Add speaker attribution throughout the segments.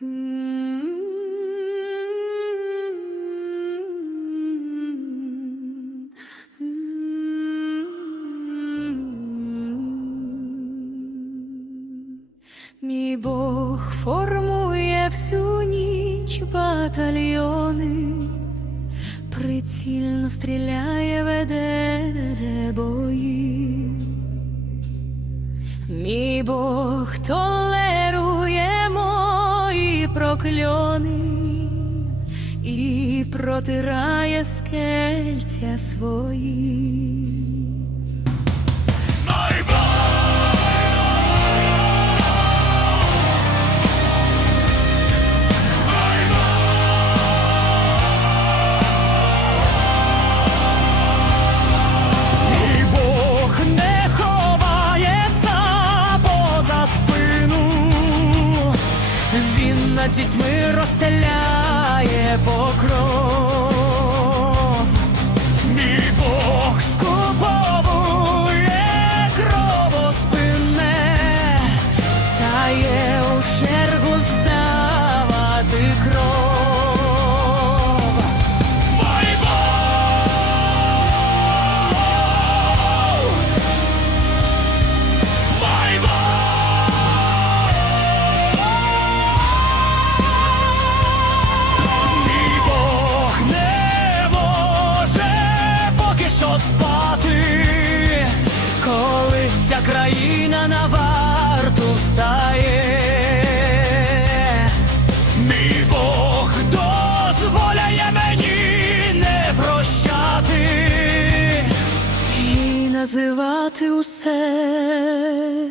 Speaker 1: Мій Бог формує всю ніч батальйони, прицільно стріляє, веде бої. Мій Бог мої прокльони і протирає скельця свої. Дітьми розстеляє покров. Країна на варту встає,
Speaker 2: Мій Бог дозволяє мені не прощати.
Speaker 1: і називати усе,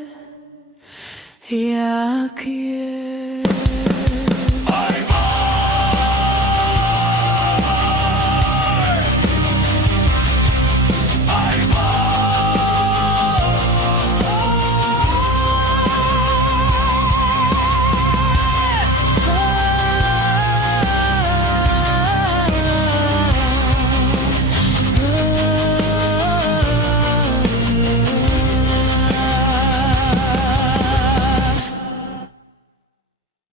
Speaker 1: як є.